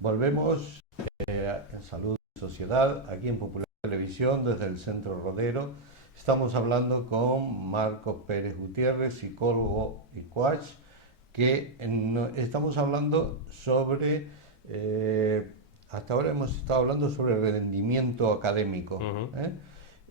Volvemos en Salud y Sociedad, aquí en Popular Televisión, desde el Centro Rodero. Estamos hablando con Marcos Pérez Gutiérrez, psicólogo y coach, estamos hablando sobre, hasta ahora hemos estado hablando sobre el rendimiento académico.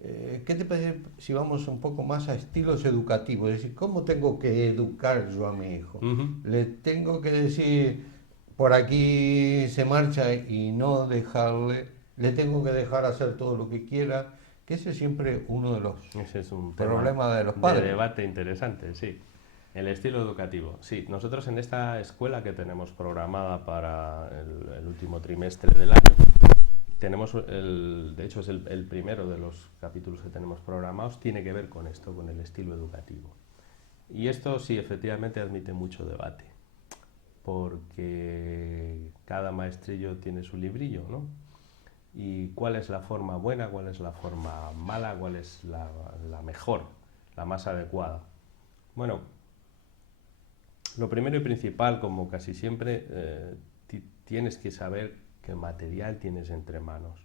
¿Qué te parece si vamos un poco más a estilos educativos? Es decir, ¿cómo tengo que educar yo a mi hijo? ¿Le tengo que decir por aquí se marcha y no dejarle, le tengo que dejar hacer todo lo que quiera? Que ese es siempre uno de los Ese es un tema problemas de los de padres. debate interesante, sí. El estilo educativo. Sí, nosotros en esta escuela que tenemos programada para el último trimestre del año, tenemos de hecho es el primero de los capítulos que tenemos programados, tiene que ver con esto, con el estilo educativo. Y esto sí, efectivamente admite mucho debate, porque cada maestrillo tiene su librillo, ¿no? Y cuál es la forma buena, cuál es la forma mala, cuál es la mejor, la más adecuada. Bueno, lo primero y principal, como casi siempre, tienes que saber qué material tienes entre manos.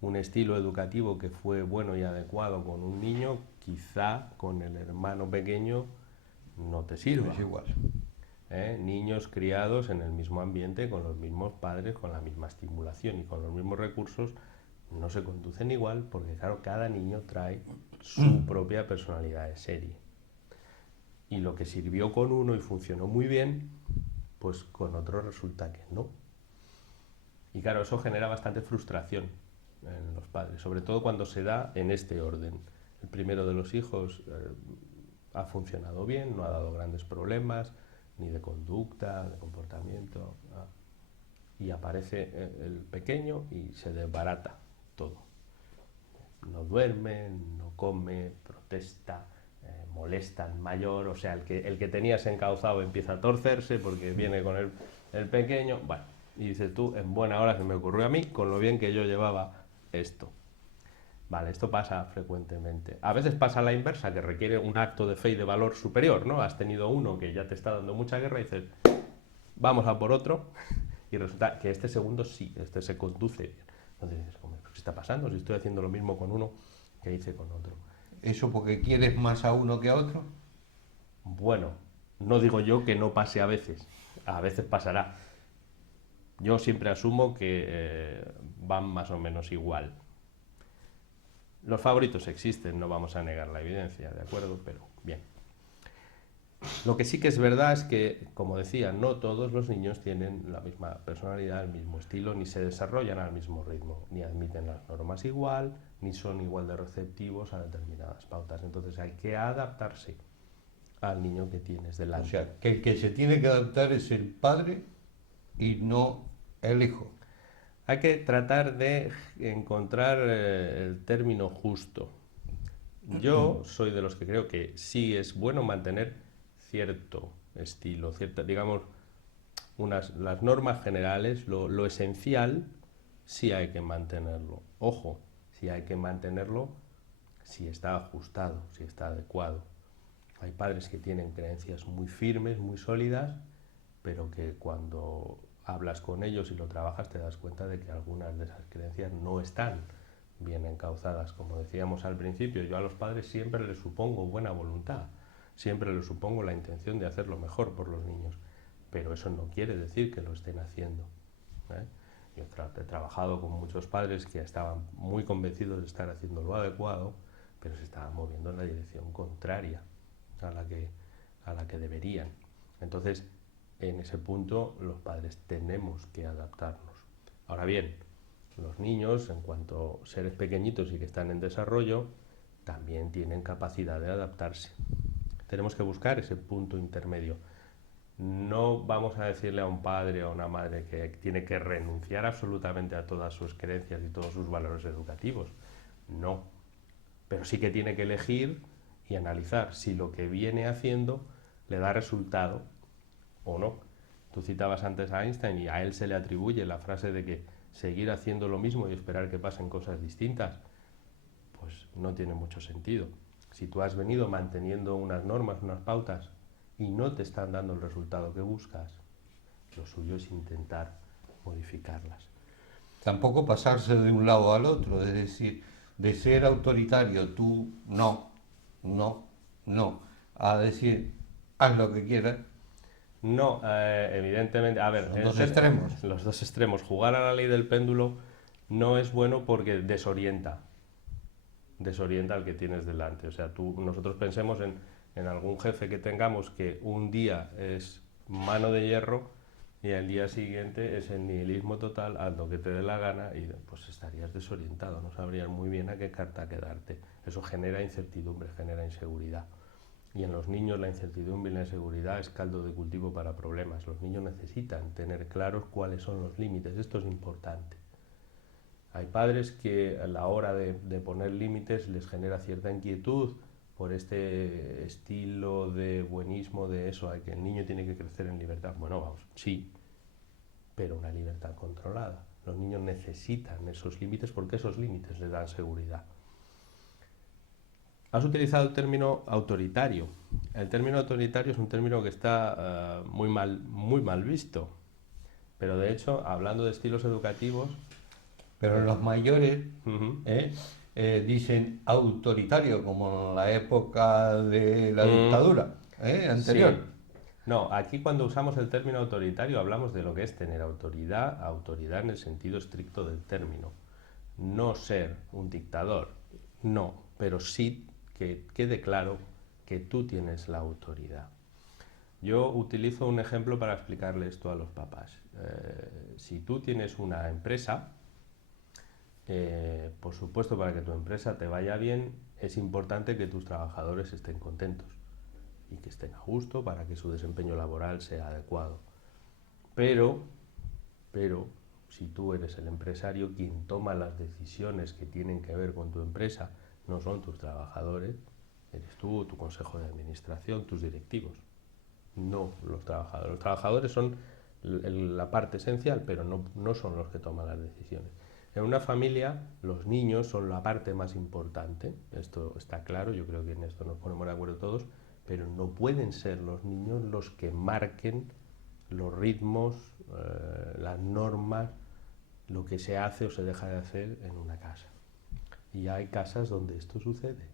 Un estilo educativo que fue bueno y adecuado con un niño, quizá con el hermano pequeño no te sirva. Es igual. Niños criados en el mismo ambiente, con los mismos padres, con la misma estimulación y con los mismos recursos, no se conducen igual porque, claro, cada niño trae su propia personalidad de serie. Y lo que sirvió con uno y funcionó muy bien, pues con otro resulta que no. Y claro, eso genera bastante frustración en los padres, sobre todo cuando se da en este orden. El primero de los hijos ha funcionado bien, no ha dado grandes problemas, ni de conducta, de comportamiento, y aparece el pequeño y se desbarata todo. No duerme, no come, protesta, molesta al mayor, o sea, el que tenías encauzado empieza a torcerse porque viene con el pequeño, bueno, y dices tú, en buena hora se me ocurrió a mí, con lo bien que yo llevaba esto. Vale, esto pasa frecuentemente. A veces pasa la inversa, que requiere un acto de fe y de valor superior, ¿no? Has tenido uno que ya te está dando mucha guerra y dices, vamos a por otro, y resulta que este segundo sí, este se conduce bien. Entonces dices, ¿qué está pasando? Si estoy haciendo lo mismo con uno que hice con otro. ¿Eso porque quieres más a uno que a otro? Bueno, no digo yo que no pase a veces pasará. Yo siempre asumo que van más o menos igual. Los favoritos existen, no vamos a negar la evidencia, ¿de acuerdo? Pero bien. Lo que sí que es verdad es que, como decía, no todos los niños tienen la misma personalidad, el mismo estilo, ni se desarrollan al mismo ritmo, ni admiten las normas igual, ni son igual de receptivos a determinadas pautas. Entonces hay que adaptarse al niño que tienes O delante. sea, que el que se tiene que adaptar es el padre y no el hijo. Hay que tratar de encontrar el término justo. Yo soy de los que creo que sí es bueno mantener cierto estilo, cierta, digamos, las normas generales, lo esencial, sí hay que mantenerlo. Ojo, sí hay que mantenerlo si está ajustado, si está adecuado. Hay padres que tienen creencias muy firmes, muy sólidas, pero que cuando hablas con ellos y lo trabajas te das cuenta de que algunas de esas creencias no están bien encauzadas. Como decíamos al principio, yo a los padres siempre les supongo buena voluntad, siempre les supongo la intención de hacer lo mejor por los niños, pero eso no quiere decir que lo estén haciendo. Yo he trabajado con muchos padres que estaban muy convencidos de estar haciendo lo adecuado, pero se estaban moviendo en la dirección contraria a la que deberían. Entonces, en ese punto, los padres tenemos que adaptarnos. Ahora bien, los niños, en cuanto a seres pequeñitos y que están en desarrollo, también tienen capacidad de adaptarse. Tenemos que buscar ese punto intermedio. No vamos a decirle a un padre o a una madre que tiene que renunciar absolutamente a todas sus creencias y todos sus valores educativos. No. Pero sí que tiene que elegir y analizar si lo que viene haciendo le da resultado o no. Tú citabas antes a Einstein y a él se le atribuye la frase de que seguir haciendo lo mismo y esperar que pasen cosas distintas, pues no tiene mucho sentido. Si tú has venido manteniendo unas normas, unas pautas y no te están dando el resultado que buscas, lo suyo es intentar modificarlas. Tampoco pasarse de un lado al otro, es decir, de ser autoritario, tú no, no, no, a decir, haz lo que quieras. No, evidentemente, a ver, Son dos extremos. los dos extremos. Jugar a la ley del péndulo no es bueno porque desorienta al que tienes delante. O sea, nosotros pensemos en algún jefe que tengamos que un día es mano de hierro y al día siguiente es el nihilismo total, haz lo que te dé la gana y pues estarías desorientado, no sabrías muy bien a qué carta quedarte. Eso genera incertidumbre, genera inseguridad. Y en los niños la incertidumbre y la inseguridad es caldo de cultivo para problemas. Los niños necesitan tener claros cuáles son los límites. Esto es importante. Hay padres que a la hora de poner límites les genera cierta inquietud por este estilo de buenismo de eso, de que el niño tiene que crecer en libertad. Bueno, vamos, sí, pero una libertad controlada. Los niños necesitan esos límites porque esos límites les dan seguridad. Has utilizado el término autoritario. El término autoritario es un término que está muy mal visto. Pero de hecho, hablando de estilos educativos... Pero los mayores dicen autoritario, como en la época de la dictadura anterior. Sí. No, aquí cuando usamos el término autoritario hablamos de lo que es tener autoridad, autoridad en el sentido estricto del término. No ser un dictador, no, pero sí que quede claro que tú tienes la autoridad. Yo utilizo un ejemplo para explicarle esto a los papás. Si tú tienes una empresa, por supuesto, para que tu empresa te vaya bien, es importante que tus trabajadores estén contentos y que estén a gusto para que su desempeño laboral sea adecuado. Pero, si tú eres el empresario, quien toma las decisiones que tienen que ver con tu empresa no son tus trabajadores, eres tú, tu consejo de administración, tus directivos, no los trabajadores. Los trabajadores son la parte esencial, pero no son los que toman las decisiones. En una familia, los niños son la parte más importante, esto está claro, yo creo que en esto nos ponemos de acuerdo todos, pero no pueden ser los niños los que marquen los ritmos, las normas, lo que se hace o se deja de hacer en una casa. Y hay casas donde esto sucede,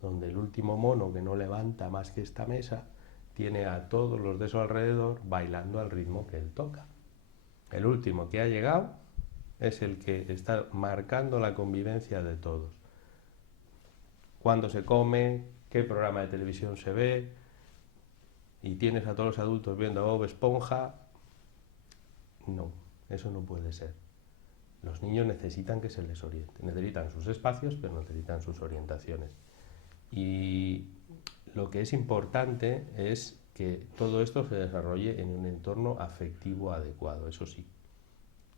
donde el último mono que no levanta más que esta mesa tiene a todos los de su alrededor bailando al ritmo que él toca. El último que ha llegado es el que está marcando la convivencia de todos. Cuándo se come, qué programa de televisión se ve, y tienes a todos los adultos viendo a Bob Esponja. No, eso no puede ser. Los niños necesitan que se les oriente, necesitan sus espacios, pero necesitan sus orientaciones. Y lo que es importante es que todo esto se desarrolle en un entorno afectivo adecuado, eso sí.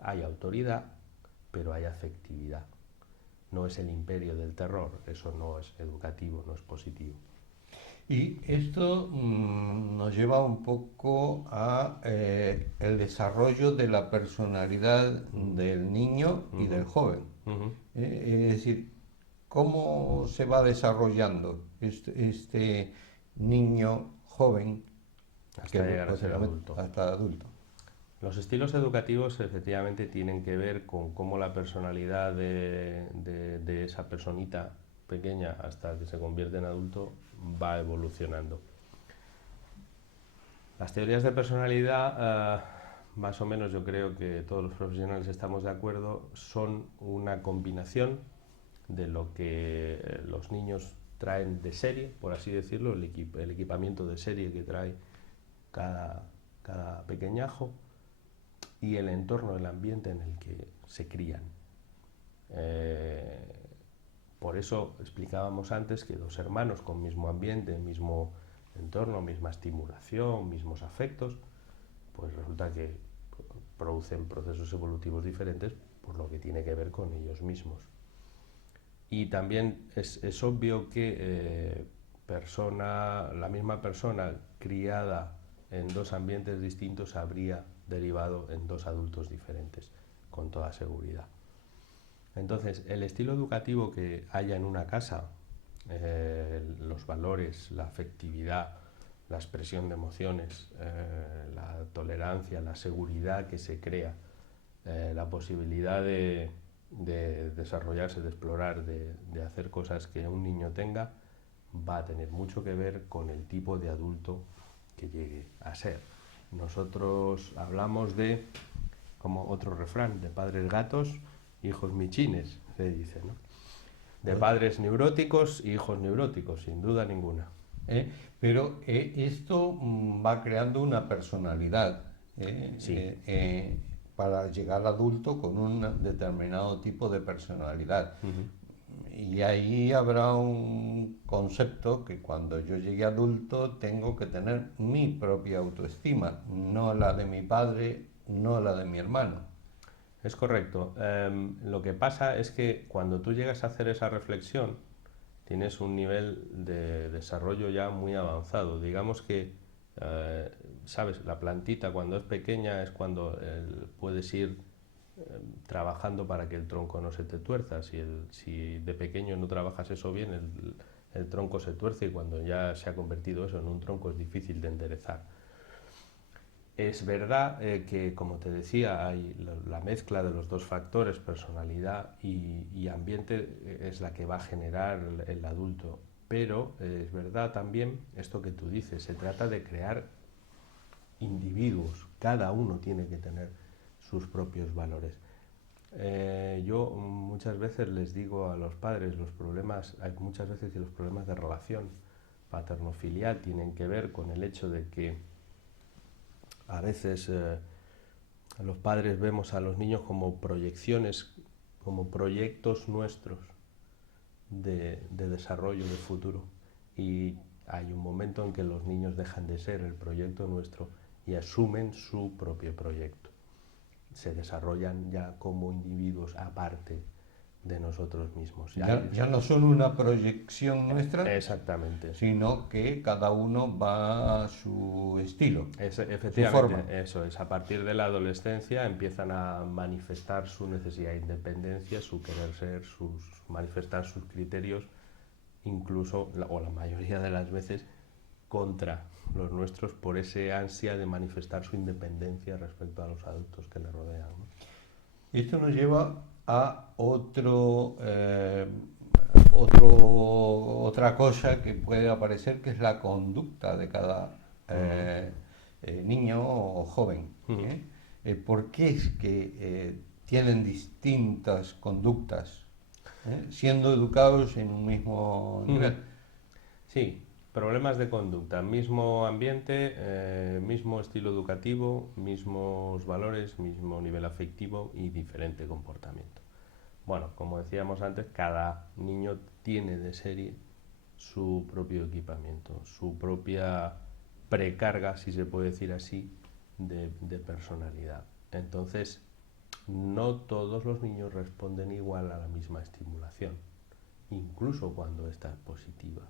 Hay autoridad, pero hay afectividad. No es el imperio del terror, eso no es educativo, no es positivo. Y esto nos lleva un poco a el desarrollo de la personalidad del niño y del joven. Es decir, ¿cómo se va desarrollando este niño joven hasta llegar a ser adulto? Hasta adulto. Los estilos educativos efectivamente tienen que ver con cómo la personalidad de esa personita pequeña hasta que se convierte en adulto va evolucionando. Las teorías de personalidad, más o menos yo creo que todos los profesionales estamos de acuerdo, son una combinación de lo que los niños traen de serie, por así decirlo, el equipamiento de serie que trae cada pequeñajo, y el entorno, el ambiente en el que se crían. Por eso explicábamos antes que dos hermanos con mismo ambiente, mismo entorno, misma estimulación, mismos afectos, pues resulta que producen procesos evolutivos diferentes por lo que tiene que ver con ellos mismos. Y también es obvio que la misma persona criada en dos ambientes distintos habría derivado en dos adultos diferentes, con toda seguridad. Entonces, el estilo educativo que haya en una casa, los valores, la afectividad, la expresión de emociones, la tolerancia, la seguridad que se crea la posibilidad de desarrollarse, de explorar, de hacer cosas que un niño tenga, va a tener mucho que ver con el tipo de adulto que llegue a ser. Nosotros hablamos de, como otro refrán, de padres gatos, hijos michines, se dice, ¿no? De padres neuróticos y hijos neuróticos, sin duda ninguna. Pero esto va creando una personalidad Sí. para llegar adulto con un determinado tipo de personalidad. Y ahí habrá un concepto que cuando yo llegue adulto tengo que tener mi propia autoestima, no la de mi padre, no la de mi hermano. Es correcto. Lo que pasa es que cuando tú llegas a hacer esa reflexión, tienes un nivel de desarrollo ya muy avanzado. Digamos que, sabes, la plantita cuando es pequeña es cuando puedes ir trabajando para que el tronco no se te tuerza. Si de pequeño no trabajas eso bien, el tronco se tuerce y cuando ya se ha convertido eso en un tronco es difícil de enderezar. Es verdad que, como te decía, hay la mezcla de los dos factores, personalidad y ambiente, es la que va a generar el adulto. Pero es verdad también esto que tú dices, se trata de crear individuos, cada uno tiene que tener sus propios valores. Yo muchas veces les digo a los padres, hay muchas veces que los problemas de relación paterno-filial tienen que ver con el hecho de que a veces los padres vemos a los niños como proyecciones, como proyectos nuestros de desarrollo, de futuro. Y hay un momento en que los niños dejan de ser el proyecto nuestro y asumen su propio proyecto. Se desarrollan ya como individuos aparte de nosotros mismos. Ya no son una proyección nuestra, Exactamente. sino que cada uno va a su estilo, Efectivamente, su forma. eso es. A partir de la adolescencia empiezan a manifestar su necesidad de independencia, su querer ser, manifestar sus criterios, incluso, o la mayoría de las veces, contra los nuestros por ese ansia de manifestar su independencia respecto a los adultos que le rodean, ¿no? Esto nos lleva a otra cosa que puede aparecer, que es la conducta de cada niño o joven. ¿Por qué es que tienen distintas conductas, siendo educados en un mismo nivel? Sí, problemas de conducta, mismo ambiente, mismo estilo educativo, mismos valores, mismo nivel afectivo y diferente comportamiento. Bueno, como decíamos antes, cada niño tiene de serie su propio equipamiento, su propia precarga, si se puede decir así, de personalidad. Entonces, no todos los niños responden igual a la misma estimulación, incluso cuando esta es positiva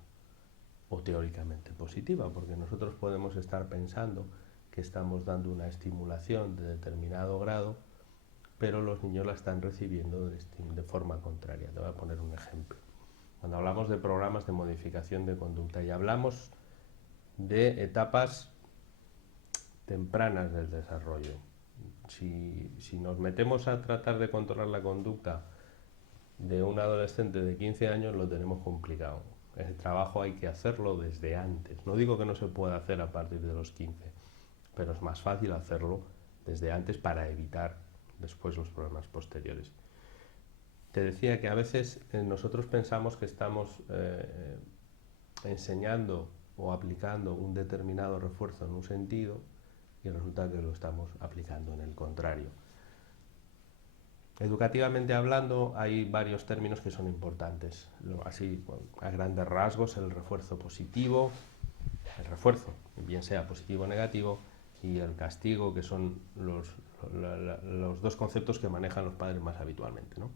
o teóricamente positiva, porque nosotros podemos estar pensando que estamos dando una estimulación de determinado grado, pero los niños la están recibiendo de forma contraria. Te voy a poner un ejemplo. Cuando hablamos de programas de modificación de conducta y hablamos de etapas tempranas del desarrollo, si nos metemos a tratar de controlar la conducta de un adolescente de 15 años, lo tenemos complicado. El trabajo hay que hacerlo desde antes. No digo que no se pueda hacer a partir de los 15, pero es más fácil hacerlo desde antes para evitar después los problemas posteriores. Te decía que a veces nosotros pensamos que estamos enseñando o aplicando un determinado refuerzo en un sentido y resulta que lo estamos aplicando en el contrario. Educativamente hablando, hay varios términos que son importantes. Así, a grandes rasgos, el refuerzo positivo, el refuerzo, bien sea positivo o negativo, y el castigo, que son los dos conceptos que manejan los padres más habitualmente, ¿no?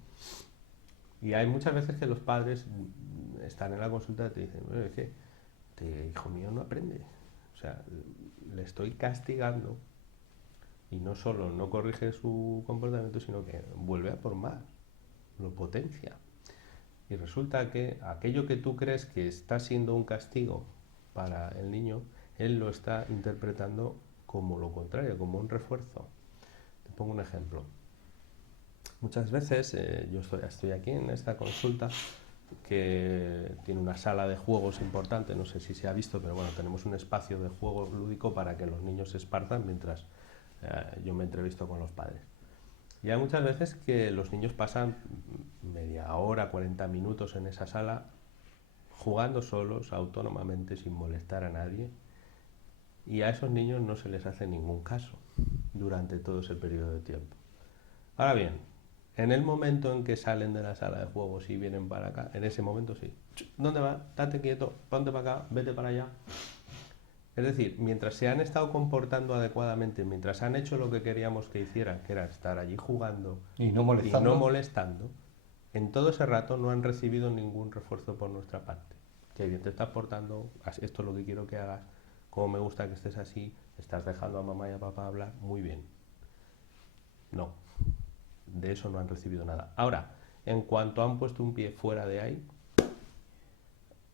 Y hay muchas veces que los padres están en la consulta y te dicen, es que este hijo mío no aprende. O sea, le estoy castigando y no solo no corrige su comportamiento, sino que vuelve a por más, lo potencia. Y resulta que aquello que tú crees que está siendo un castigo para el niño, él lo está interpretando como lo contrario, como un refuerzo. Te pongo un ejemplo. Muchas veces, yo estoy aquí en esta consulta que tiene una sala de juegos importante, no sé si se ha visto, pero bueno, tenemos un espacio de juego lúdico para que los niños se esparzan mientras yo me entrevisto con los padres. Y hay muchas veces que los niños pasan media hora, 40 minutos en esa sala jugando solos, autónomamente, sin molestar a nadie, y a esos niños no se les hace ningún caso durante todo ese periodo de tiempo. Ahora bien, en el momento en que salen de la sala de juegos y vienen para acá, en ese momento sí. ¿Dónde vas? Date quieto, ponte para acá, vete para allá. Es decir, mientras se han estado comportando adecuadamente, mientras han hecho lo que queríamos que hicieran, que era estar allí jugando Y no molestando. en todo ese rato no han recibido ningún refuerzo por nuestra parte. Que bien te estás portando, esto es lo que quiero que hagas, como me gusta que estés así, estás dejando a mamá y a papá hablar, muy bien. No, de eso no han recibido nada. Ahora, en cuanto han puesto un pie fuera de ahí,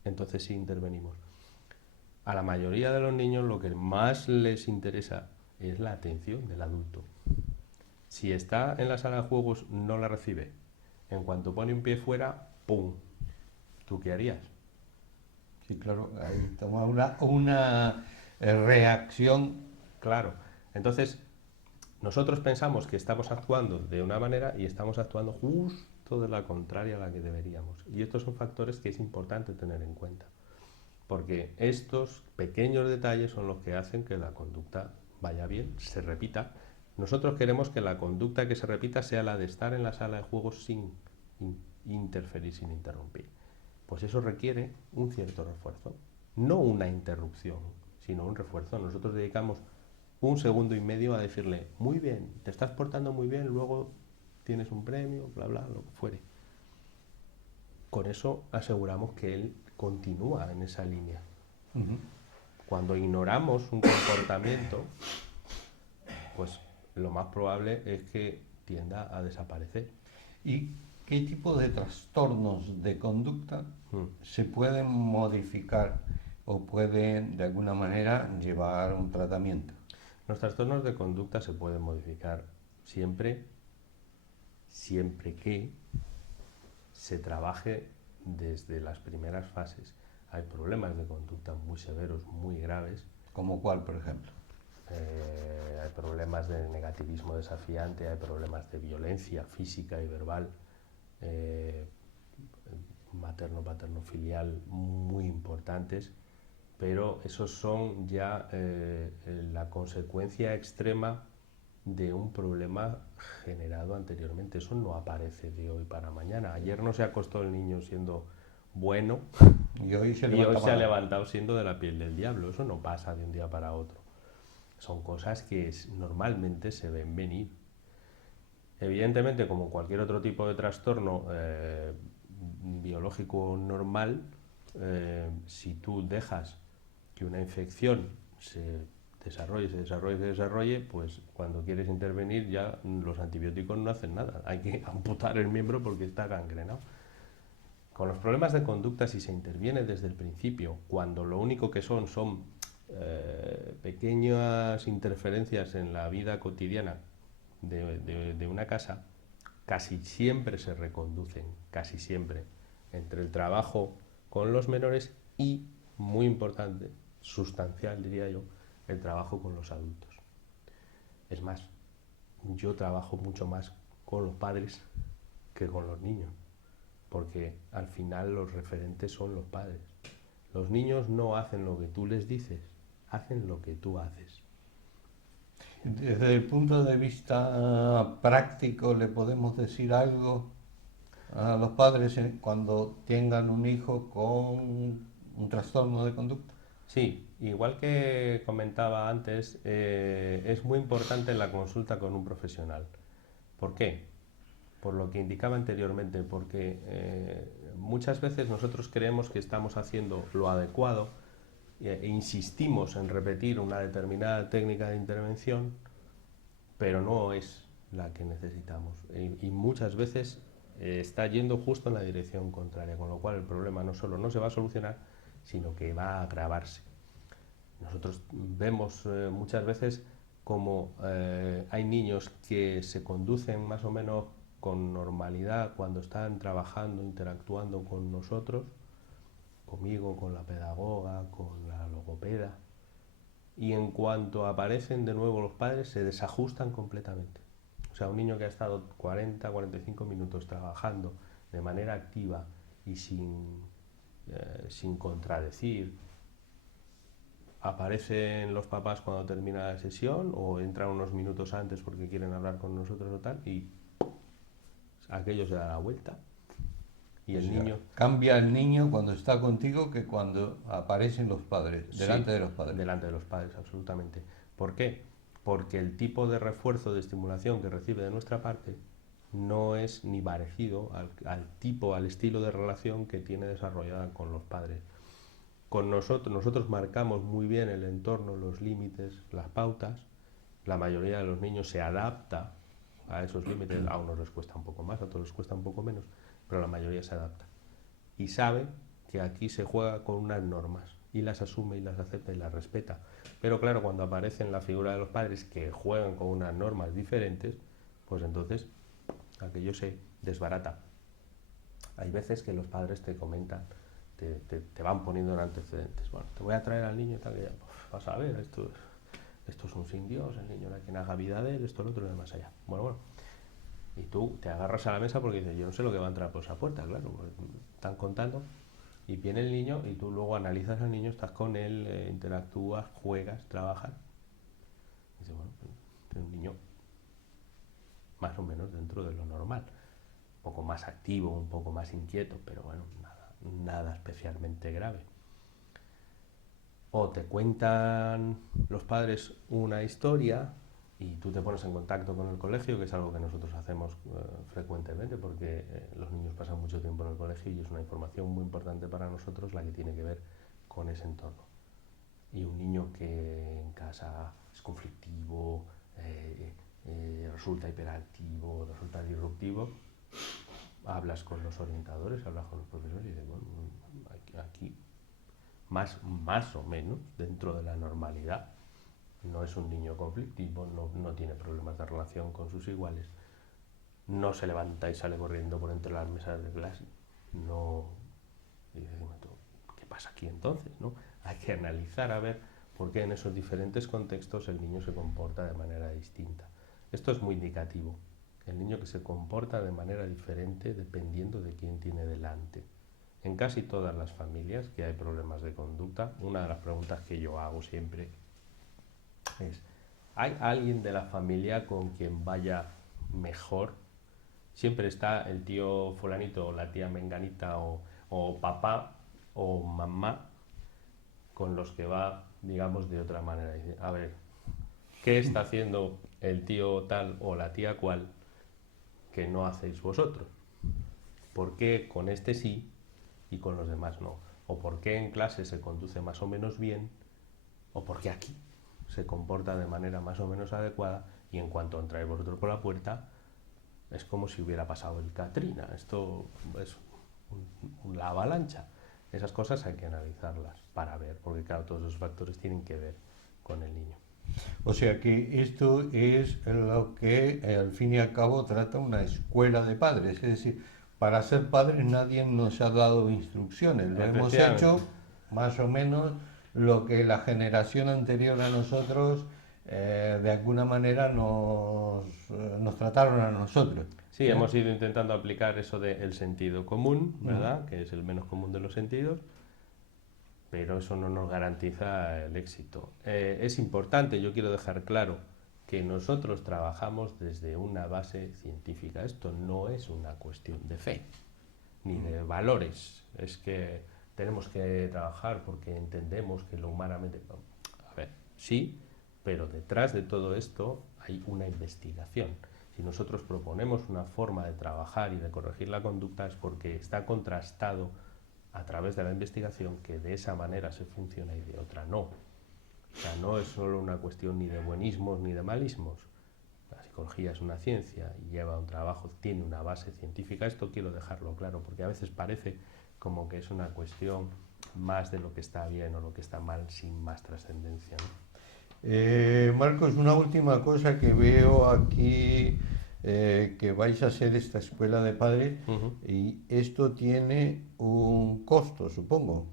entonces sí intervenimos. A la mayoría de los niños lo que más les interesa es la atención del adulto. Si está en la sala de juegos, no la recibe. En cuanto pone un pie fuera, ¡pum! ¿Tú qué harías? Sí, claro, ahí toma una reacción. Claro. Entonces, nosotros pensamos que estamos actuando de una manera y estamos actuando justo de la contraria a la que deberíamos. Y estos son factores que es importante tener en cuenta. Porque estos pequeños detalles son los que hacen que la conducta vaya bien, se repita. Nosotros queremos que la conducta que se repita sea la de estar en la sala de juegos sin interferir, sin interrumpir. Pues eso requiere un cierto refuerzo, no una interrupción, sino un refuerzo. Nosotros dedicamos 1,5 segundos a decirle, muy bien, te estás portando muy bien, luego tienes un premio, bla, bla, lo que fuere. Con eso aseguramos que él continúa en esa línea. Cuando ignoramos un comportamiento, pues lo más probable es que tienda a desaparecer. ¿Y qué tipo de trastornos de conducta se pueden modificar o pueden de alguna manera llevar un tratamiento? Los trastornos de conducta se pueden modificar siempre que se trabaje desde las primeras fases. Hay problemas de conducta muy severos, muy graves. ¿Como cuál, por ejemplo? Hay problemas de negativismo desafiante, hay problemas de violencia física y verbal, materno-paterno-filial muy importantes, pero esos son ya la consecuencia extrema de un problema generado anteriormente. Eso no aparece de hoy para mañana. Ayer no se acostó el niño siendo bueno y hoy se ha levantado siendo de la piel del diablo. Eso no pasa de un día para otro. Son cosas que normalmente se ven venir. Evidentemente, como cualquier otro tipo de trastorno biológico normal, si tú dejas que una infección se desarrolle, pues cuando quieres intervenir ya los antibióticos no hacen nada. Hay que amputar el miembro porque está gangrenado. Con los problemas de conducta, si se interviene desde el principio, cuando lo único que son pequeñas interferencias en la vida cotidiana de una casa, casi siempre se reconducen, casi siempre, entre el trabajo con los menores y, muy importante, sustancial diría yo, el trabajo con los adultos. Es más, yo trabajo mucho más con los padres que con los niños, porque al final los referentes son los padres. Los niños no hacen lo que tú les dices, hacen lo que tú haces. Desde el punto de vista práctico, ¿le podemos decir algo a los padres cuando tengan un hijo con un trastorno de conducta? Sí, igual que comentaba antes, es muy importante la consulta con un profesional. ¿Por qué? Por lo que indicaba anteriormente, porque muchas veces nosotros creemos que estamos haciendo lo adecuado e insistimos en repetir una determinada técnica de intervención, pero no es la que necesitamos. Y muchas veces está yendo justo en la dirección contraria, con lo cual el problema no solo no se va a solucionar, sino que va a agravarse. Nosotros vemos muchas veces como hay niños que se conducen más o menos con normalidad cuando están trabajando, interactuando con nosotros, conmigo, con la pedagoga, con la logopeda, y en cuanto aparecen de nuevo los padres se desajustan completamente. O sea, un niño que ha estado 40-45 minutos trabajando de manera activa y sin contradecir, aparecen los papás cuando termina la sesión o entran unos minutos antes porque quieren hablar con nosotros o tal, y aquello se da la vuelta. Y el niño... Cambia el niño cuando está contigo que cuando aparecen los padres, delante de los padres. Delante de los padres, absolutamente. ¿Por qué? Porque el tipo de refuerzo de estimulación que recibe de nuestra parte no es ni parecido al estilo de relación que tiene desarrollada con los padres. Con nosotros marcamos muy bien el entorno, los límites, las pautas. La mayoría de los niños se adapta a esos límites. A unos les cuesta un poco más, a otros les cuesta un poco menos, pero la mayoría se adapta. Y sabe que aquí se juega con unas normas y las asume y las acepta y las respeta. Pero claro, cuando aparece en la figura de los padres que juegan con unas normas diferentes, pues entonces aquello se desbarata. Hay veces que los padres te comentan, te van poniendo en antecedentes. Bueno, te voy a traer al niño y tal, que ya, vas a ver, esto es un sin Dios, el niño no hay quien haga vida de él, esto, lo otro, y más allá. Bueno. Y tú te agarras a la mesa porque dices, yo no sé lo que va a entrar por esa puerta, claro, pues están contando. Y viene el niño y tú luego analizas al niño, estás con él, interactúas, juegas, trabajas. Y dices, bueno, pues, es un niño más o menos dentro de lo normal. Un poco más activo, un poco más inquieto, pero bueno, nada especialmente grave. O te cuentan los padres una historia y tú te pones en contacto con el colegio, que es algo que nosotros hacemos frecuentemente porque los niños pasan mucho tiempo en el colegio y es una información muy importante para nosotros la que tiene que ver con ese entorno. Y un niño que en casa es conflictivo, resulta hiperactivo, resulta disruptivo, hablas con los orientadores, hablas con los profesores y dices, bueno, aquí más o menos dentro de la normalidad. No es un niño conflictivo, no tiene problemas de relación con sus iguales, no se levanta y sale corriendo por entre las mesas de clase, no. Y decimos, ¿qué pasa aquí entonces? ¿No? Hay que analizar a ver por qué en esos diferentes contextos el niño se comporta de manera distinta. Esto es muy indicativo, el niño que se comporta de manera diferente dependiendo de quién tiene delante. En casi todas las familias que hay problemas de conducta, una de las preguntas que yo hago siempre es, ¿hay alguien de la familia con quien vaya mejor? Siempre está el tío fulanito o la tía menganita o papá o mamá con los que va, digamos, de otra manera. A ver, ¿qué está haciendo el tío tal o la tía cual que no hacéis vosotros? ¿Por qué con este sí y con los demás no? ¿O por qué en clase se conduce más o menos bien? ¿O por qué aquí se comporta de manera más o menos adecuada y en cuanto entráis vosotros por la puerta es como si hubiera pasado el Katrina? Esto es la avalancha. Esas cosas hay que analizarlas para ver, porque claro, todos esos factores tienen que ver con el niño. O sea que esto es lo que al fin y al cabo trata una escuela de padres, es decir, para ser padres nadie nos ha dado instrucciones, lo hemos hecho más o menos lo que la generación anterior a nosotros de alguna manera nos trataron a nosotros. Sí, hemos ido intentando aplicar eso del sentido común, ¿verdad? Que es el menos común de los sentidos, pero eso no nos garantiza el éxito. Es importante, yo quiero dejar claro, que nosotros trabajamos desde una base científica. Esto no es una cuestión de fe, ni de valores. Es que tenemos que trabajar porque entendemos que lo humanamente... A ver, sí, pero detrás de todo esto hay una investigación. Si nosotros proponemos una forma de trabajar y de corregir la conducta es porque está contrastado a través de la investigación que de esa manera se funciona y de otra no. O sea, no es solo una cuestión ni de buenismos ni de malismos. La psicología es una ciencia y lleva un trabajo, tiene una base científica. Esto quiero dejarlo claro porque a veces parece como que es una cuestión más de lo que está bien o lo que está mal sin más trascendencia, ¿no? Marcos, una última cosa que veo aquí que vais a hacer esta escuela de padres y esto tiene un costo, supongo.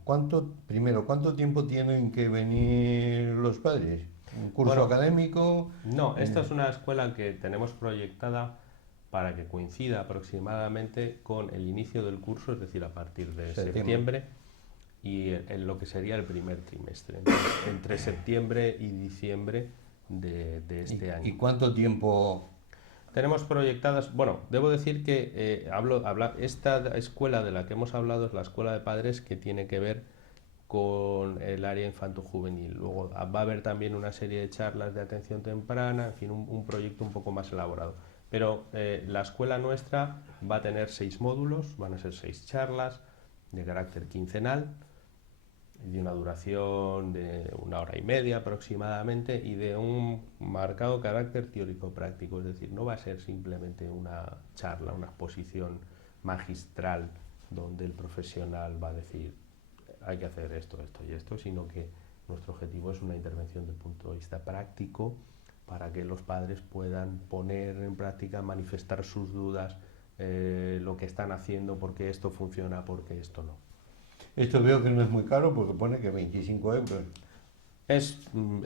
Primero, ¿cuánto tiempo tienen que venir los padres? ¿Un curso académico? No, esta es una escuela que tenemos proyectada para que coincida aproximadamente con el inicio del curso, es decir, a partir de septiembre y en lo que sería el primer trimestre, entre septiembre y diciembre de este año. ¿Y cuánto tiempo? Tenemos proyectadas, bueno, debo decir que esta escuela de la que hemos hablado es la escuela de padres que tiene que ver con el área infanto-juvenil. Luego va a haber también una serie de charlas de atención temprana, en fin, un proyecto un poco más elaborado. Pero la escuela nuestra va a tener 6 módulos, van a ser 6 charlas de carácter quincenal, de una duración de 1 hora y media aproximadamente y de un marcado carácter teórico-práctico, es decir, no va a ser simplemente una charla, una exposición magistral donde el profesional va a decir hay que hacer esto, esto y esto, sino que nuestro objetivo es una intervención desde el punto de vista práctico para que los padres puedan poner en práctica, manifestar sus dudas, lo que están haciendo, por qué esto funciona, por qué esto no. Esto veo que no es muy caro porque pone que 25 euros.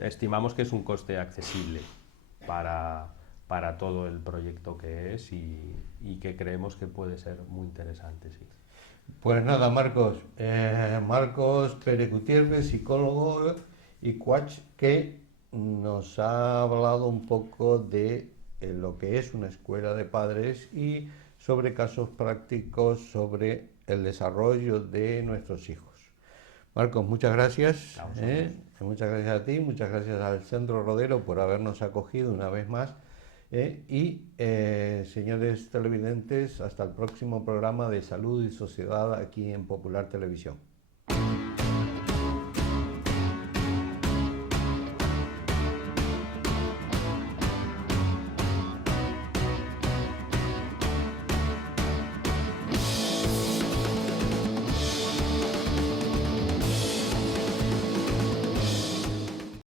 Estimamos que es un coste accesible para todo el proyecto que es y que creemos que puede ser muy interesante, sí. Pues nada, Marcos. Marcos Pérez Gutiérrez, psicólogo y coach, que nos ha hablado un poco de lo que es una escuela de padres y sobre casos prácticos sobre el desarrollo de nuestros hijos. Marcos, muchas gracias. Muchas gracias a ti, muchas gracias al Centro Rodero por habernos acogido una vez más. Señores televidentes, hasta el próximo programa de Salud y Sociedad aquí en Popular Televisión.